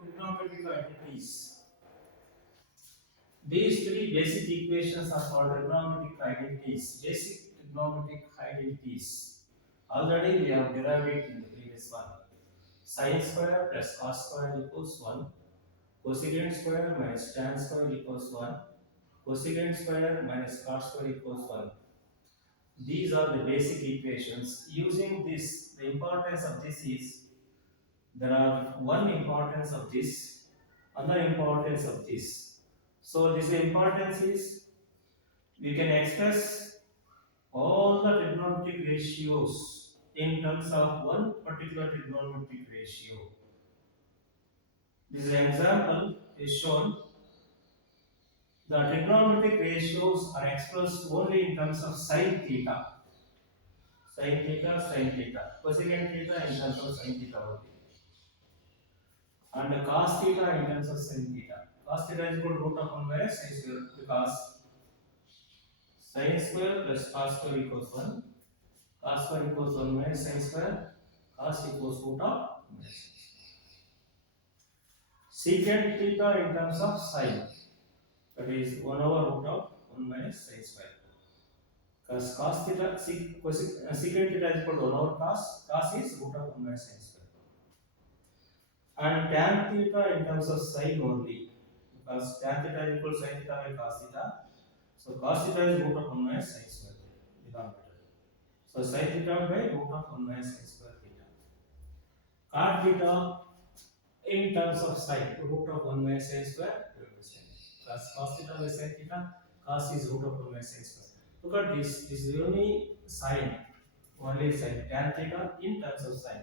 Trigonometric identities. These three basic equations are called trigonometric identities. Basic trigonometric identities. Already we have derived it in the previous one. Sin square plus cos square equals 1. Cosecant square minus tan square equals 1. Cosecant square minus cos square equals 1. These are the basic equations. Using this, the importance of this is there are one importance of this, another importance of this. So this importance is we can express all the trigonometric ratios in terms of one particular trigonometric ratio. This example is shown. The trigonometric ratios are expressed only in terms of sin theta. Sin theta, sin theta. Cosecant theta in terms of sin theta only. And cos theta in terms of sin theta. Cos theta is equal to root of 1 minus sin square because sin square plus cos square equals 1. Cos square equals 1 minus sin square. Cos equals root of minus. Secant theta in terms of sin. That is 1 over root of 1 minus sin square. Because cos theta, secant theta is equal to 1 over cos. Cos is root of 1 minus sin square. And tan theta in terms of sin only. Because tan theta is equal to sin theta by cos theta. So cos theta is root of 1 minus sin square theta. So sin theta by root of 1 minus sin square theta. Cot theta in terms of sin, root of 1 minus sin square plus cos theta by sin theta. Cos is root of 1 minus sin square. Look at this. This is only sin. Only sin. Tan theta in terms of sin.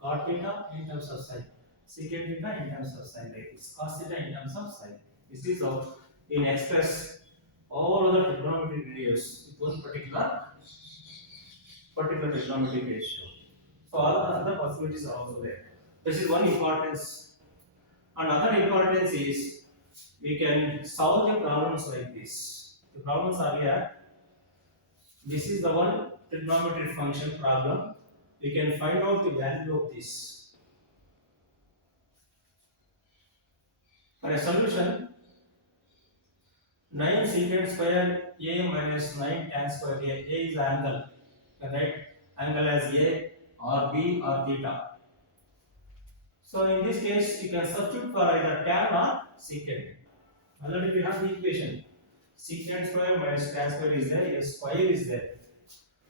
Cot theta in terms of sin. Secant theta in terms of sin. Like this. Cos theta in terms of sin. This is how in express all other trigonometric ratios with one particular trigonometric ratio. So all other possibilities are also there. This is one importance. Another importance is we can solve the problems like this. The problems are here. This is the one trigonometric function problem. We can find out the value of this. For a solution, 9 secant square a minus 9 tan square a. A is the angle, right? Angle as a or b or theta. So in this case, you can substitute for either tan or secant. Already we have the equation. Secant square minus tan square is there, a square is there.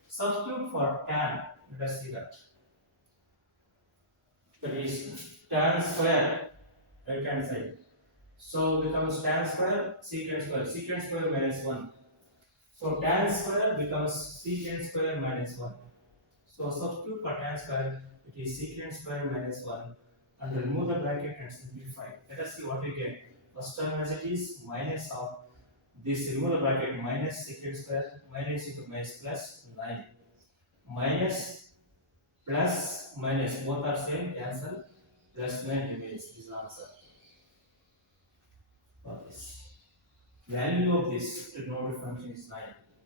Substitute for tan. Let us see that. That is tan square, right hand side. So becomes tan square, secant square minus 1. So tan square becomes secant square minus 1. So substitute for tan square, it is secant square minus 1. And remove the bracket and simplify. Let us see what we get. First term as it is minus of this, remove the bracket, minus secant square minus into minus plus 9. Minus plus minus both are same, cancel, plus 9 remains. This answer for this. Value of this trigonometric function is 9.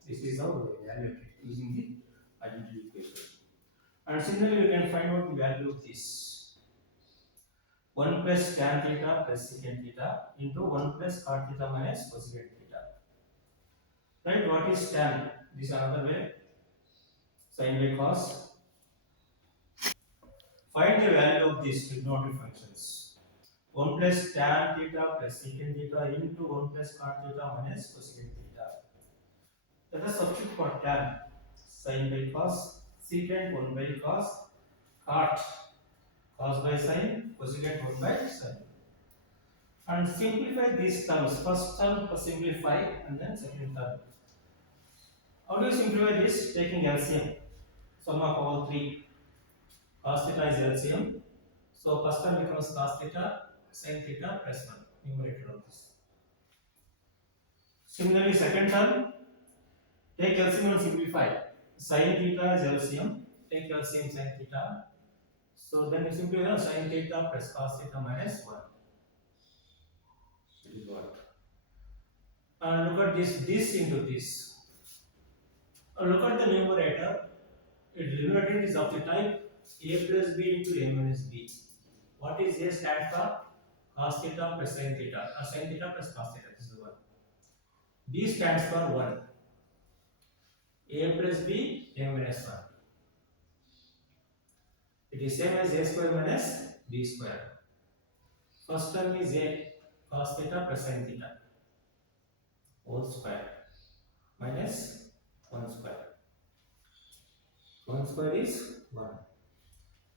This is how we evaluate it using the identity equation. And similarly, we can find out the value of this. 1 plus tan theta plus secant theta into 1 plus cot theta minus cosecant theta. Right? What is tan? This is another way. Sin by cos. Find the value of these trigonometric functions. 1 plus tan theta plus secant theta into 1 plus cot theta minus cosecant theta. Let us substitute for tan. Sin by cos, secant 1 by cos, cot, cos by sin, cosecant 1 by sin. And simplify these terms. First term simplify and then second term. How do you simplify this? Taking LCM. Sum of all three. Cos theta is LCM. So first term becomes cos theta, sin theta plus 1. Numerator of this. Similarly, second term, take LCM and simplify. Sin theta is LCM. Take LCM sin theta. So then you simply have sin theta plus cos theta minus 1. This is what. And look at this into this. Look at the numerator. Its numerator is of the type a plus b into a minus b. What is a stand for? cos theta plus sin theta, or sin theta plus cos theta. This is the one. B stands for 1. A plus B, A minus 1. It is same as A square minus B square. First term is A cos theta plus sin theta whole square minus 1 square. 1 square is 1.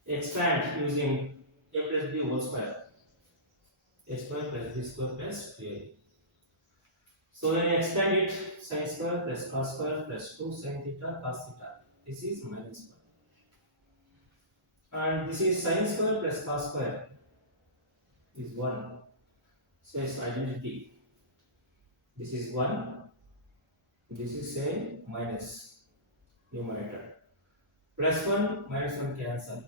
Expand using A plus B whole square. A square plus B square plus 2A. So when you expand it, sin square plus cos square plus 2 sin theta cos theta. This is minus 1. And this is sin square plus cos square is 1. So it's identity. This is 1. This is say minus numerator. Plus 1 minus 1 cancel.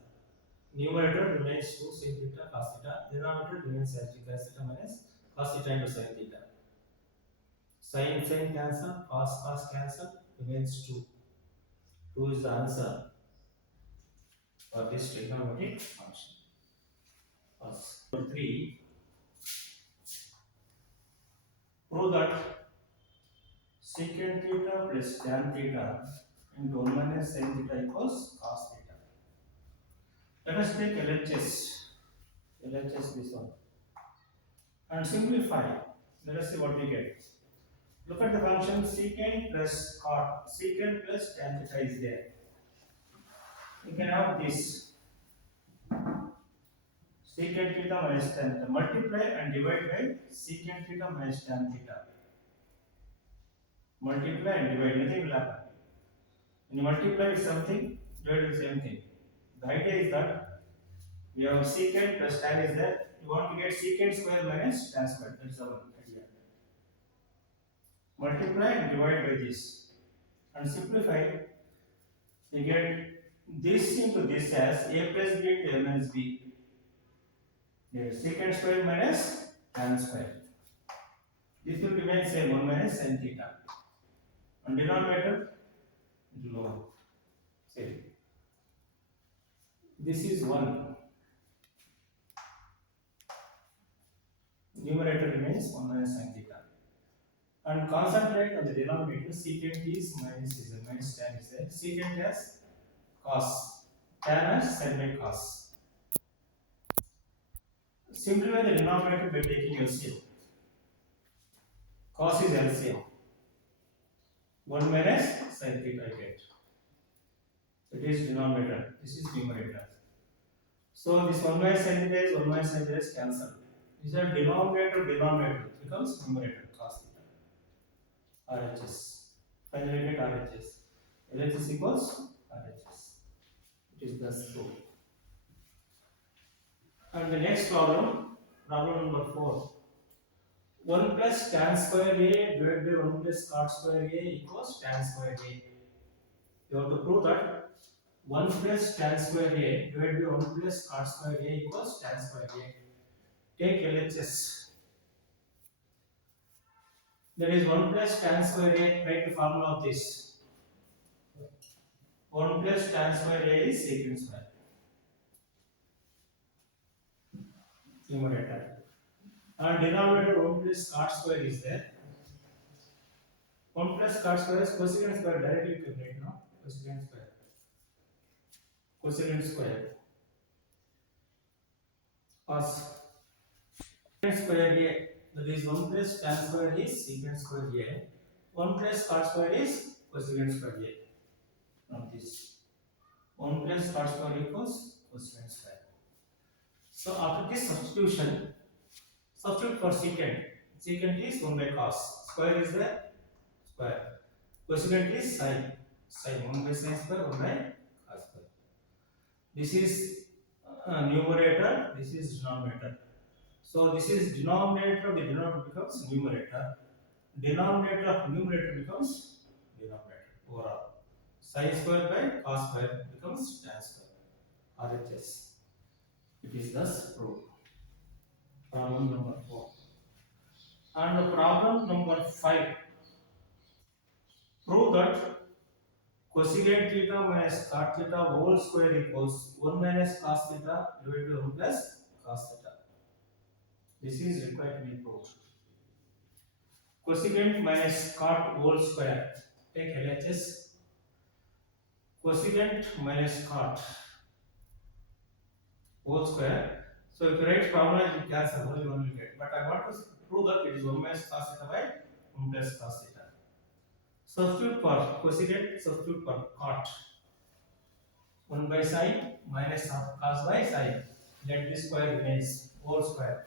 Numerator remains 2 sin theta cos theta. Denominator remains as cos theta minus cos theta into sin theta. Sin cancel, cos cancel, remains 2. 2 is the answer for this trigonometric function. Number 3, prove that secant theta plus tan theta into 1 minus sin theta equals cos theta. Let us take LHS this one, and simplify. Let us see what we get. Look at the function secant plus cot. Secant plus tan theta is there. We can have this secant theta minus tan theta. Multiply and divide by secant theta minus tan theta. Multiply and divide, nothing will happen. When you multiply with something, divide with same thing. The idea is that we have secant plus tan is there. You want to get secant square minus tan square. That's our idea. Multiply and divide by this. And simplify, you get this into this as a plus b into a minus b. Yes, secant square minus tan square. This will remain same 1 minus sin theta. And denominator lower. Say this is 1. Numerator remains 1 minus sin theta. And concentrate on the denominator. Secant is minus tan is there. Secant as cos. Tan as sin by cos. Simplify the denominator by taking LCM. Cos is LCM. 1 minus sin theta I get. It is denominator. This is numerator. So this 1 minus sin theta is 1 minus sin theta is cancelled. These are denominator becomes numerator cos theta. RHS. Finally get RHS. LHS equals RHS. It is thus true. And the next problem number 4. 1 plus tan square A divided by 1 plus cot square A equals tan square A. You have to prove that 1 plus tan square A divided by 1 plus cot square A equals tan square A. Take LHS. That is 1 plus tan square A. Write the formula of this. 1 plus tan square A is secant square. Numerator. And denominator 1 plus cot square is there. 1 plus cot square is cosecant square. Directly you can write now. Cosecant square. Cosecant square. Cos square A. That is 1 plus tan square is secant square A. 1 plus cot square is cosecant square A. Now this 1 plus cot square equals cosecant square. So after this substitution, substitute for secant. Secant is 1 by cos. Square is the square. Cosecant is sin. Sin 1 by sin square, 1 by cos square. This is numerator. This is denominator. So this is denominator of the denominator becomes numerator. Denominator of numerator becomes denominator. Overall, sin square by cos square becomes tan square. RHS. It is thus proved. Problem number 4. And the problem number 5. Prove that cosecant theta minus cot theta whole square equals 1 minus cos theta divided by 1 plus cos theta. This is required to be proved. Cosecant minus cot whole square. Take LHS. Cosecant minus cot whole square. So if you write formula, you cancel, only one will get. But I want to prove that it is 1 minus cos theta by 1 plus cos theta. Substitute for cosecant, substitute for cot. 1 by sine minus of cos by sine. Let this square remains whole square.